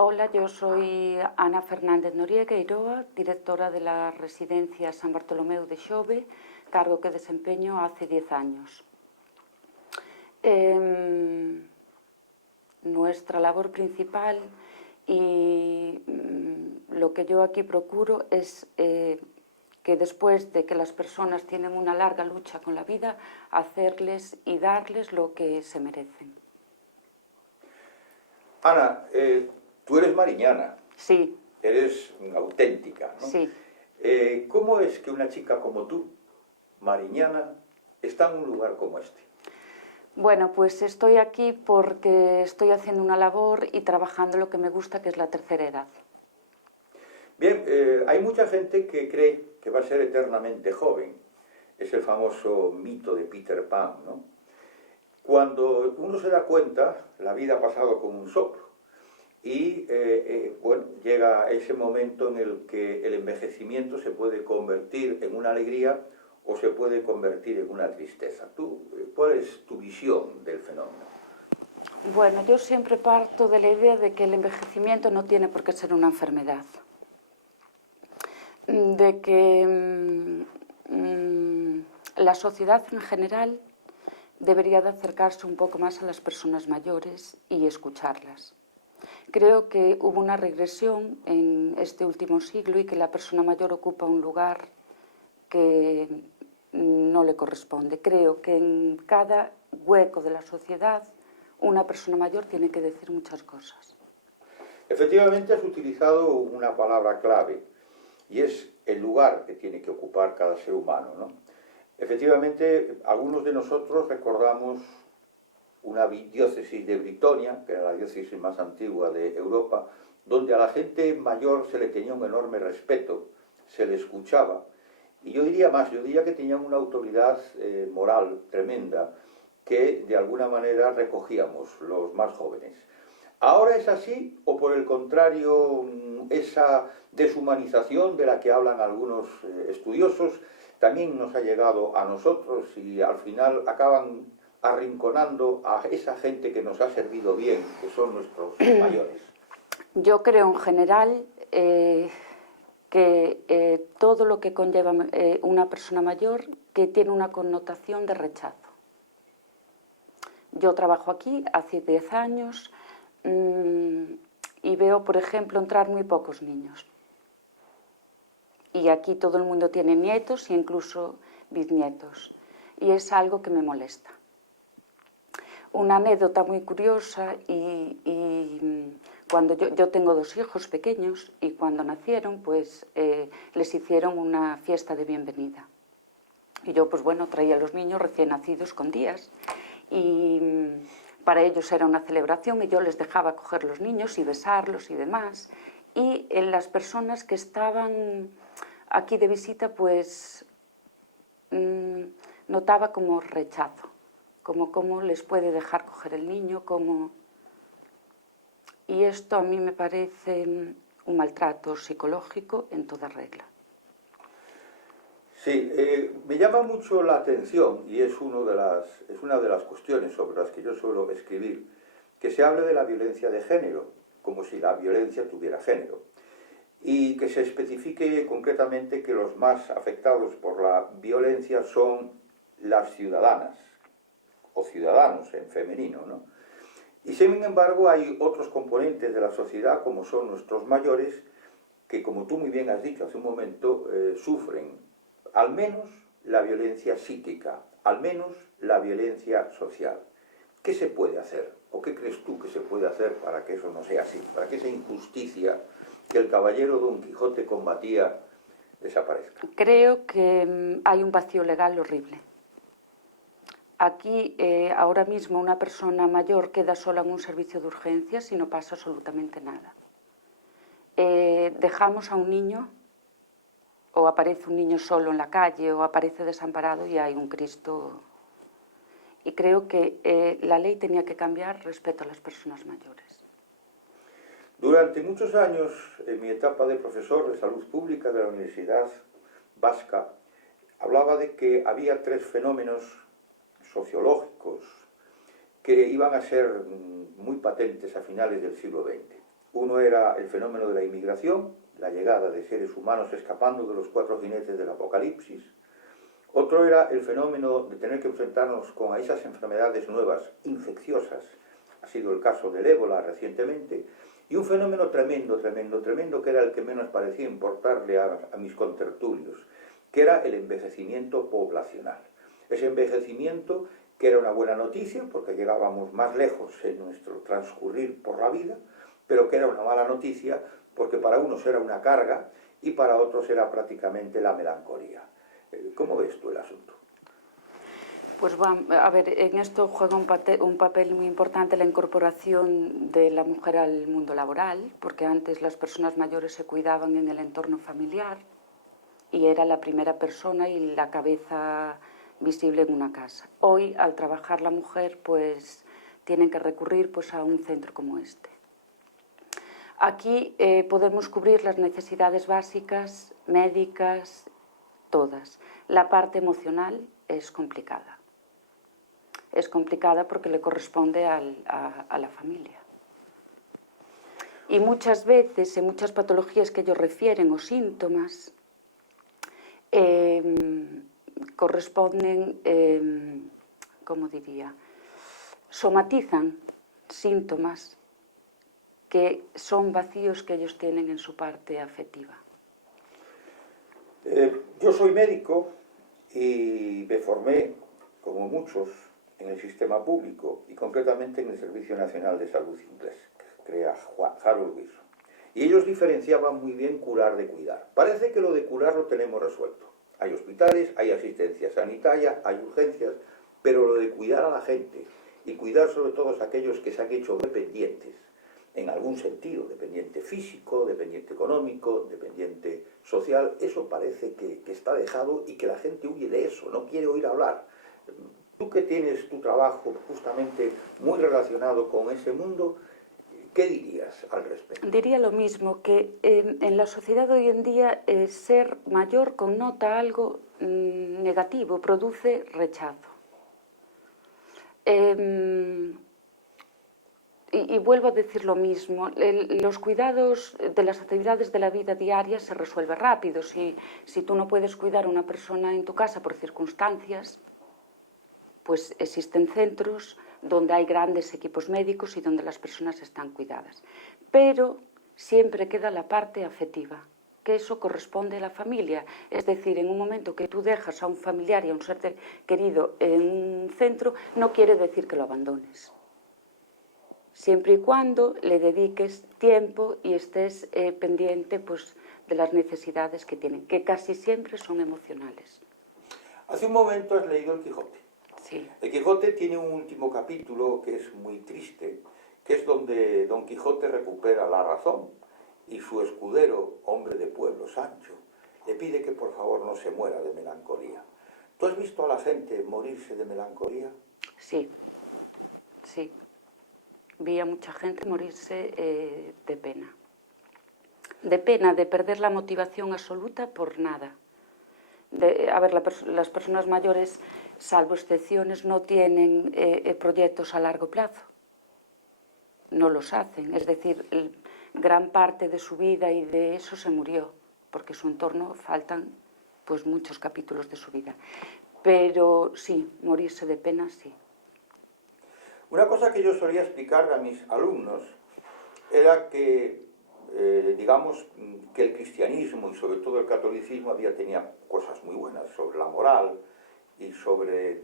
Hola, yo soy Ana Fernández Noriega Iroa, directora de la residencia San Bartolomeu de Xove, cargo que desempeño hace 10 años. Nuestra labor principal y lo que yo aquí procuro es que después de que las personas tienen una larga lucha con la vida, hacerles y darles lo que se merecen. Ana, tú eres mariñana. Sí. Eres auténtica, ¿no? Sí. ¿Cómo es que una chica como tú, mariñana, está en un lugar como este? Bueno, pues estoy aquí porque estoy haciendo una labor y trabajando lo que me gusta, que es la tercera edad. Bien, hay mucha gente que cree que va a ser eternamente joven. Es el famoso mito de Peter Pan, ¿no? Cuando uno se da cuenta, la vida ha pasado como un soplo. Y, bueno, llega ese momento en el que el envejecimiento se puede convertir en una alegría o se puede convertir en una tristeza. ¿Cuál es tu visión del fenómeno? Bueno, yo siempre parto de la idea de que el envejecimiento no tiene por qué ser una enfermedad. De que la sociedad en general debería de acercarse un poco más a las personas mayores y escucharlas. Creo que hubo una regresión en este último siglo y que la persona mayor ocupa un lugar que no le corresponde. Creo que en cada hueco de la sociedad una persona mayor tiene que decir muchas cosas. Efectivamente has utilizado una palabra clave y es el lugar que tiene que ocupar cada ser humano, ¿no? Efectivamente, algunos de nosotros recordamos una diócesis de Britonia, que era la diócesis más antigua de Europa, donde a la gente mayor se le tenía un enorme respeto, se le escuchaba, y yo diría más, yo diría que tenían una autoridad moral tremenda, que de alguna manera recogíamos los más jóvenes. ¿Ahora es así o por el contrario esa deshumanización de la que hablan algunos estudiosos también nos ha llegado a nosotros y al final acaban arrinconando a esa gente que nos ha servido bien, que son nuestros mayores? Yo creo en general que todo lo que conlleva una persona mayor que tiene una connotación de rechazo. Yo trabajo aquí hace 10 años y veo, por ejemplo, entrar muy pocos niños. Y aquí todo el mundo tiene nietos e incluso bisnietos. Y es algo que me molesta. Una anécdota muy curiosa y cuando yo tengo 2 hijos pequeños y cuando nacieron pues les hicieron una fiesta de bienvenida. Y yo pues bueno traía a los niños recién nacidos con días y para ellos era una celebración y yo les dejaba coger los niños y besarlos y demás. Y en las personas que estaban aquí de visita pues notaba como rechazo. Como cómo les puede dejar coger el niño, cómo... Y esto a mí me parece un maltrato psicológico en toda regla. Sí, me llama mucho la atención y es una de las cuestiones sobre las que yo suelo escribir, que se hable de la violencia de género, como si la violencia tuviera género, y que se especifique concretamente que los más afectados por la violencia son las ciudadanas, o ciudadanos en femenino, ¿no? Y sin embargo hay otros componentes de la sociedad, como son nuestros mayores, que como tú muy bien has dicho hace un momento, sufren al menos la violencia psíquica, al menos la violencia social. ¿Qué se puede hacer? ¿O qué crees tú que se puede hacer para que eso no sea así? Para que esa injusticia que el caballero Don Quijote combatía desaparezca. Creo que hay un vacío legal horrible. Aquí, ahora mismo, una persona mayor queda sola en un servicio de urgencias y no pasa absolutamente nada. Dejamos a un niño, o aparece un niño solo en la calle, o aparece desamparado y hay un Cristo. Y creo que la ley tenía que cambiar respecto a las personas mayores. Durante muchos años, en mi etapa de profesor de salud pública de la Universidad Vasca, hablaba de que había 3 fenómenos sociológicos que iban a ser muy patentes a finales del siglo XX. Uno era el fenómeno de la inmigración, la llegada de seres humanos escapando de los 4 jinetes del apocalipsis. Otro era el fenómeno de tener que enfrentarnos con esas enfermedades nuevas, infecciosas. Ha sido el caso del ébola recientemente. Y un fenómeno tremendo, que era el que menos parecía importarle a mis contertulios, que era el envejecimiento poblacional. Ese envejecimiento que era una buena noticia, porque llegábamos más lejos en nuestro transcurrir por la vida, pero que era una mala noticia, porque para unos era una carga y para otros era prácticamente la melancolía. ¿Cómo ves tú el asunto? Pues a ver, en esto juega un papel muy importante la incorporación de la mujer al mundo laboral, porque antes las personas mayores se cuidaban en el entorno familiar y era la primera persona y la cabeza visible en una casa. Hoy, al trabajar la mujer, pues tienen que recurrir pues, a un centro como este. Aquí podemos cubrir las necesidades básicas, médicas, todas. La parte emocional es complicada. Es complicada porque le corresponde a la familia. Y muchas veces, en muchas patologías que ellos refieren o síntomas, corresponden, ¿cómo diría? Somatizan síntomas que son vacíos que ellos tienen en su parte afectiva. Yo soy médico y me formé, como muchos, en el sistema público y concretamente en el Servicio Nacional de Salud inglés, que crea Harold Wilson. Y ellos diferenciaban muy bien curar de cuidar. Parece que lo de curar lo tenemos resuelto. Hay hospitales, hay asistencia sanitaria, hay urgencias, pero lo de cuidar a la gente y cuidar sobre todo a aquellos que se han hecho dependientes, en algún sentido, dependiente físico, dependiente económico, dependiente social, eso parece que está dejado y que la gente huye de eso, no quiere oír hablar. Tú que tienes tu trabajo justamente muy relacionado con ese mundo, ¿qué dirías al respecto? Diría lo mismo, que en la sociedad de hoy en día ser mayor connota algo negativo, produce rechazo. Y vuelvo a decir lo mismo, los cuidados de las actividades de la vida diaria se resuelven rápido. Si tú no puedes cuidar a una persona en tu casa por circunstancias, pues existen centros donde hay grandes equipos médicos y donde las personas están cuidadas. Pero siempre queda la parte afectiva, que eso corresponde a la familia. Es decir, en un momento que tú dejas a un familiar y a un ser querido en un centro, no quiere decir que lo abandones. Siempre y cuando le dediques tiempo y estés pendiente pues, de las necesidades que tienen, que casi siempre son emocionales. Hace un momento has leído El Quijote. Sí. El Quijote tiene un último capítulo que es muy triste, que es donde Don Quijote recupera la razón y su escudero, hombre de pueblo, Sancho, le pide que por favor no se muera de melancolía. ¿Tú has visto a la gente morirse de melancolía? Sí, sí. Vi a mucha gente morirse de pena. De pena, de perder la motivación absoluta por nada. Las personas mayores, salvo excepciones, no tienen proyectos a largo plazo. No los hacen. Es decir, gran parte de su vida y de eso se murió, porque su entorno faltan pues, muchos capítulos de su vida. Pero sí, morirse de pena, sí. Una cosa que yo solía explicar a mis alumnos era que, digamos, que el cristianismo y sobre todo el catolicismo tenía cosas muy buenas sobre la moral y sobre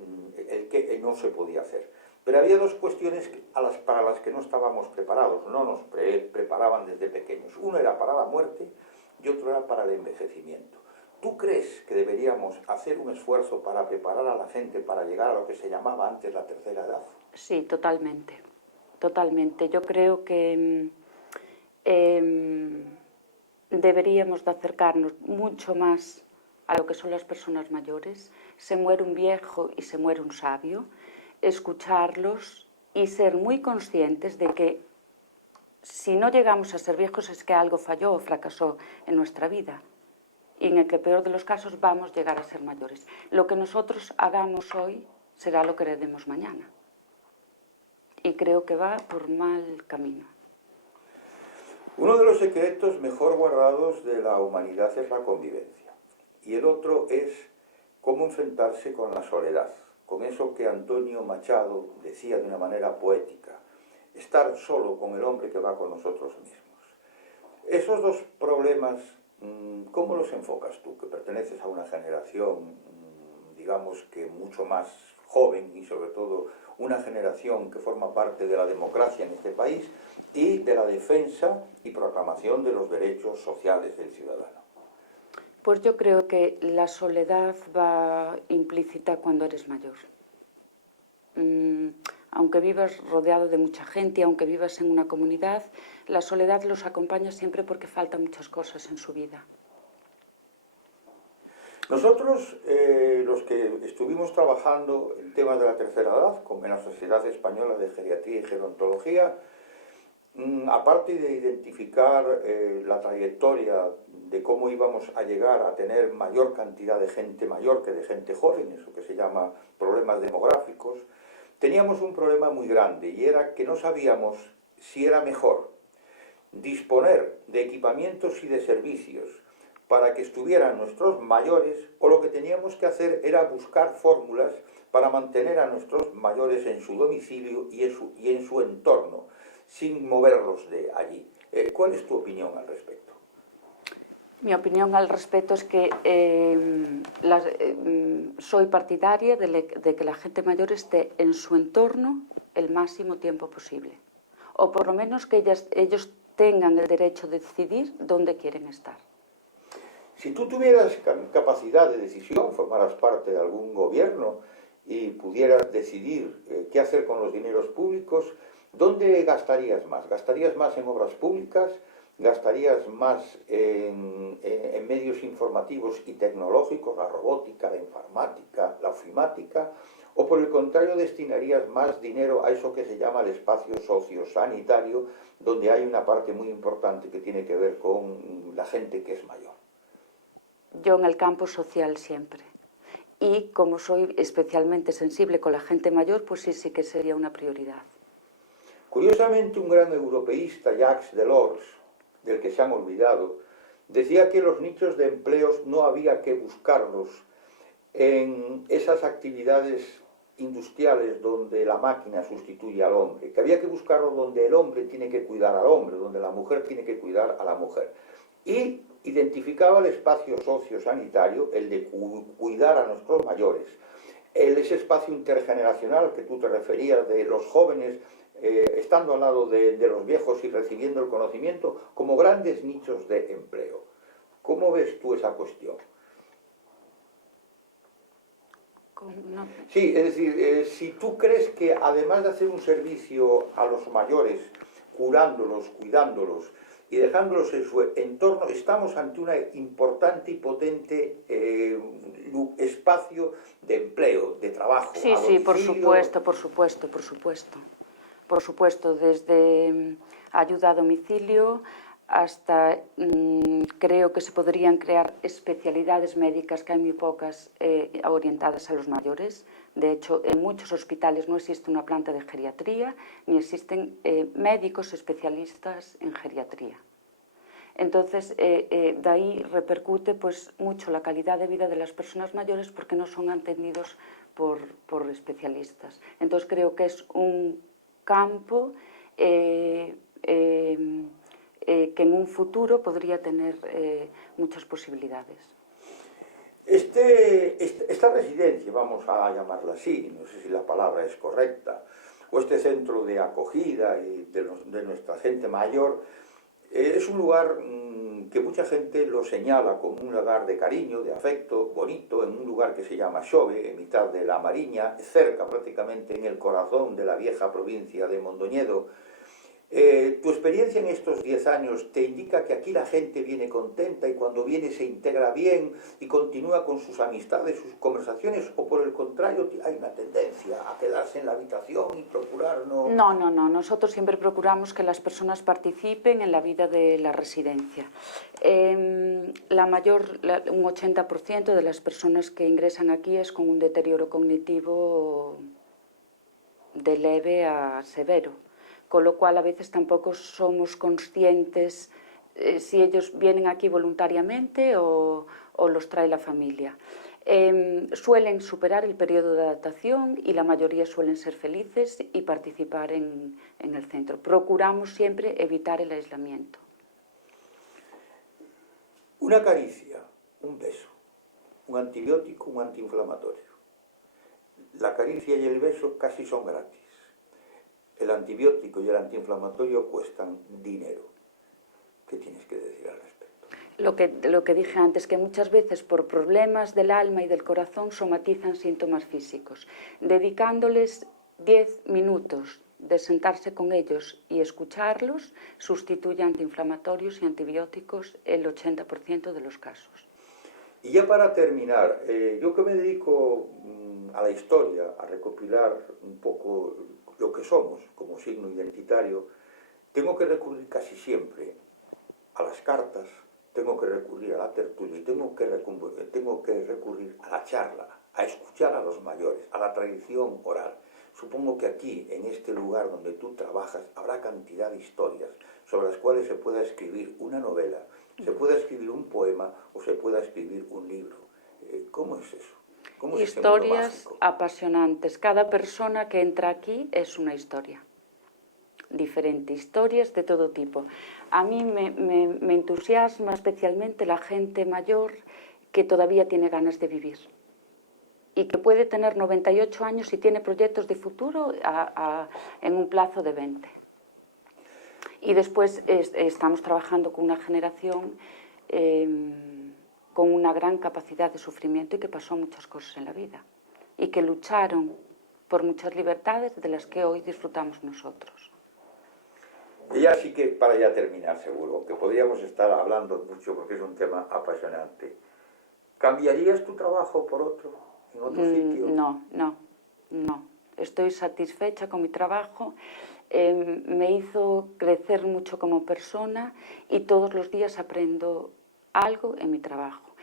el que no se podía hacer. Pero había dos cuestiones para las que no estábamos preparados, no nos preparaban desde pequeños. Uno era para la muerte y otro era para el envejecimiento. ¿Tú crees que deberíamos hacer un esfuerzo para preparar a la gente para llegar a lo que se llamaba antes la tercera edad? Sí, totalmente. Totalmente. Yo creo que deberíamos de acercarnos mucho más a lo que son las personas mayores. Se muere un viejo y se muere un sabio. Escucharlos y ser muy conscientes de que si no llegamos a ser viejos es que algo falló o fracasó en nuestra vida. Y en el que peor de los casos vamos a llegar a ser mayores. Lo que nosotros hagamos hoy será lo que heredemos mañana. Y creo que va por mal camino. Uno de los secretos mejor guardados de la humanidad es la convivencia. Y el otro es cómo enfrentarse con la soledad, con eso que Antonio Machado decía de una manera poética, estar solo con el hombre que va con nosotros mismos. Esos dos problemas, ¿cómo los enfocas tú, que perteneces a una generación, digamos que mucho más joven y sobre todo una generación que forma parte de la democracia en este país y de la defensa y proclamación de los derechos sociales del ciudadano? Pues yo creo que la soledad va implícita cuando eres mayor. Aunque vivas rodeado de mucha gente, aunque vivas en una comunidad, la soledad los acompaña siempre porque faltan muchas cosas en su vida. Nosotros, los que estuvimos trabajando en temas de la tercera edad, como en la Sociedad Española de Geriatría y Gerontología, aparte de identificar la trayectoria de cómo íbamos a llegar a tener mayor cantidad de gente mayor que de gente joven, eso que se llama problemas demográficos, teníamos un problema muy grande y era que no sabíamos si era mejor disponer de equipamientos y de servicios para que estuvieran nuestros mayores, o lo que teníamos que hacer era buscar fórmulas para mantener a nuestros mayores en su domicilio y en su entorno, sin moverlos de allí. ¿Cuál es tu opinión al respecto? Mi opinión al respecto es que soy partidaria de que la gente mayor esté en su entorno el máximo tiempo posible, o por lo menos que ellos tengan el derecho de decidir dónde quieren estar. Si tú tuvieras capacidad de decisión, formaras parte de algún gobierno y pudieras decidir qué hacer con los dineros públicos, ¿dónde gastarías más? ¿Gastarías más en obras públicas? ¿Gastarías más en medios informativos y tecnológicos, la robótica, la informática, la ofimática? ¿O por el contrario destinarías más dinero a eso que se llama el espacio sociosanitario, donde hay una parte muy importante que tiene que ver con la gente que es mayor? Yo en el campo social siempre. Y como soy especialmente sensible con la gente mayor, pues sí que sería una prioridad. Curiosamente, un gran europeísta, Jacques Delors, del que se han olvidado, decía que los nichos de empleos no había que buscarlos en esas actividades industriales donde la máquina sustituye al hombre, que había que buscarlos donde el hombre tiene que cuidar al hombre, donde la mujer tiene que cuidar a la mujer. Y identificaba el espacio sociosanitario, el de cuidar a nuestros mayores, ese espacio intergeneracional que tú te referías de los jóvenes estando al lado de los viejos y recibiendo el conocimiento como grandes nichos de empleo. ¿Cómo ves tú esa cuestión? No. Sí, es decir, si tú crees que además de hacer un servicio a los mayores, curándolos, cuidándolos y dejándolos en su entorno, estamos ante un importante y potente espacio de empleo, de trabajo. Sí, sí, por supuesto. Por supuesto, desde ayuda a domicilio hasta creo que se podrían crear especialidades médicas, que hay muy pocas orientadas a los mayores. De hecho, en muchos hospitales no existe una planta de geriatría, ni existen médicos especialistas en geriatría. Entonces, de ahí repercute pues, mucho la calidad de vida de las personas mayores porque no son atendidos por especialistas. Entonces, creo que es un campo que en un futuro podría tener muchas posibilidades. Esta residencia, vamos a llamarla así, no sé si la palabra es correcta, o este centro de acogida y de nuestra gente mayor, es un lugar que mucha gente lo señala como un lugar de cariño, de afecto, bonito, en un lugar que se llama Xove, en mitad de la Mariña, cerca prácticamente en el corazón de la vieja provincia de Mondoñedo. Tu experiencia en estos 10 años te indica que aquí la gente viene contenta y cuando viene se integra bien y continúa con sus amistades, sus conversaciones, o por el contrario hay una tendencia a quedarse en la habitación y procurar no... No, nosotros siempre procuramos que las personas participen en la vida de la residencia. Un 80% de las personas que ingresan aquí es con un deterioro cognitivo de leve a severo, con lo cual a veces tampoco somos conscientes si ellos vienen aquí voluntariamente o los trae la familia. Suelen superar el periodo de adaptación y la mayoría suelen ser felices y participar en el centro. Procuramos siempre evitar el aislamiento. Una caricia, un beso, un antibiótico, un antiinflamatorio. La caricia y el beso casi son gratis. El antibiótico y el antiinflamatorio cuestan dinero. ¿Qué tienes que decir al respecto? Lo que dije antes, que muchas veces por problemas del alma y del corazón somatizan síntomas físicos. Dedicándoles 10 minutos de sentarse con ellos y escucharlos, sustituye antiinflamatorios y antibióticos el 80% de los casos. Y ya para terminar, yo que me dedico a la historia, a recopilar un poco lo que somos como signo identitario, tengo que recurrir casi siempre a las cartas, tengo que recurrir a la tertulia y tengo que recurrir a la charla, a escuchar a los mayores, a la tradición oral. Supongo que aquí, en este lugar donde tú trabajas, habrá cantidad de historias sobre las cuales se pueda escribir una novela, se pueda escribir un poema o se pueda escribir un libro. ¿Cómo es eso? ¿Cómo es Historias apasionantes. Cada persona que entra aquí es una historia. Diferentes historias de todo tipo. A mí me entusiasma especialmente la gente mayor que todavía tiene ganas de vivir y que puede tener 98 años y tiene proyectos de futuro en un plazo de 20. Y después estamos trabajando con una generación con una gran capacidad de sufrimiento y que pasó muchas cosas en la vida y que lucharon por muchas libertades de las que hoy disfrutamos nosotros. Y ya sí que, para ya terminar seguro, que podríamos estar hablando mucho porque es un tema apasionante. ¿Cambiarías tu trabajo por otro, en otro sitio? No. Estoy satisfecha con mi trabajo. Me hizo crecer mucho como persona y todos los días aprendo algo en mi trabajo.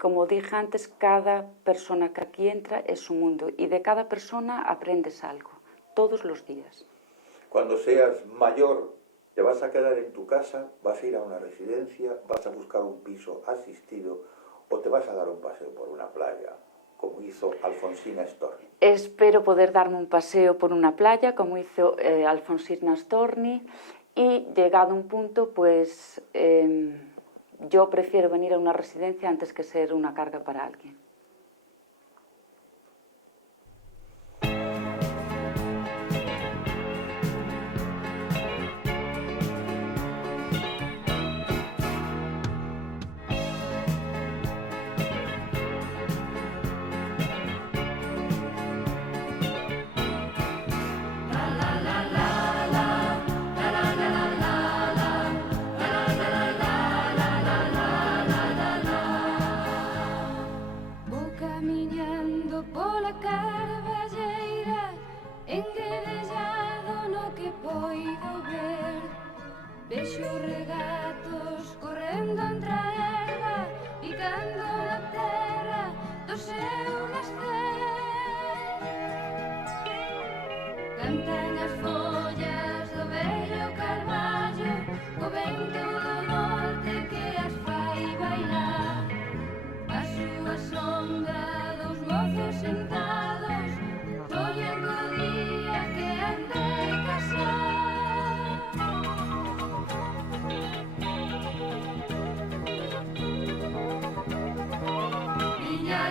Como dije antes, cada persona que aquí entra es un mundo y de cada persona aprendes algo, todos los días. Cuando seas mayor, ¿te vas a quedar en tu casa? ¿Vas a ir a una residencia? ¿Vas a buscar un piso asistido? ¿O te vas a dar un paseo por una playa, como hizo Alfonsina Storni? Espero poder darme un paseo por una playa, como hizo Alfonsina Storni, y llegado a un punto, pues yo prefiero venir a una residencia antes que ser una carga para alguien. Vexo regatos correndo entre a erva, picando na terra do seu nascer. Cantan as follas do vello carballo, co vento do norte que as fai bailar. Baixo a sombra dos mozos sentados, soñando o día que han de casar.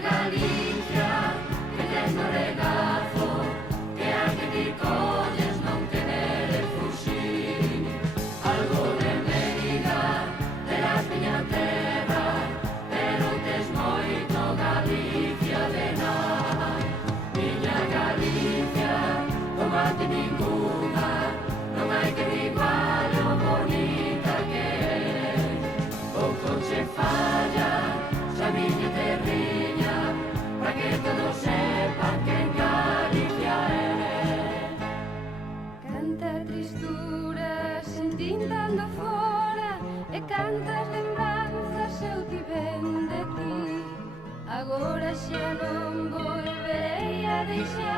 Galicia, que tes no regazo, que a que ti colles non quereres fuxir. Algo de Mérida, terás miña terra, pero tes moito Galicia de nai. Miña Galicia, non bate ninguna, non hai que igual o bonita que é. Pouco che falla, xa miña terriña, para que todos sepan que en Galicia é. Canta tristura sentintando fora e cantas lembranzas eu tiven de ti. Agora xa non volverei a deixar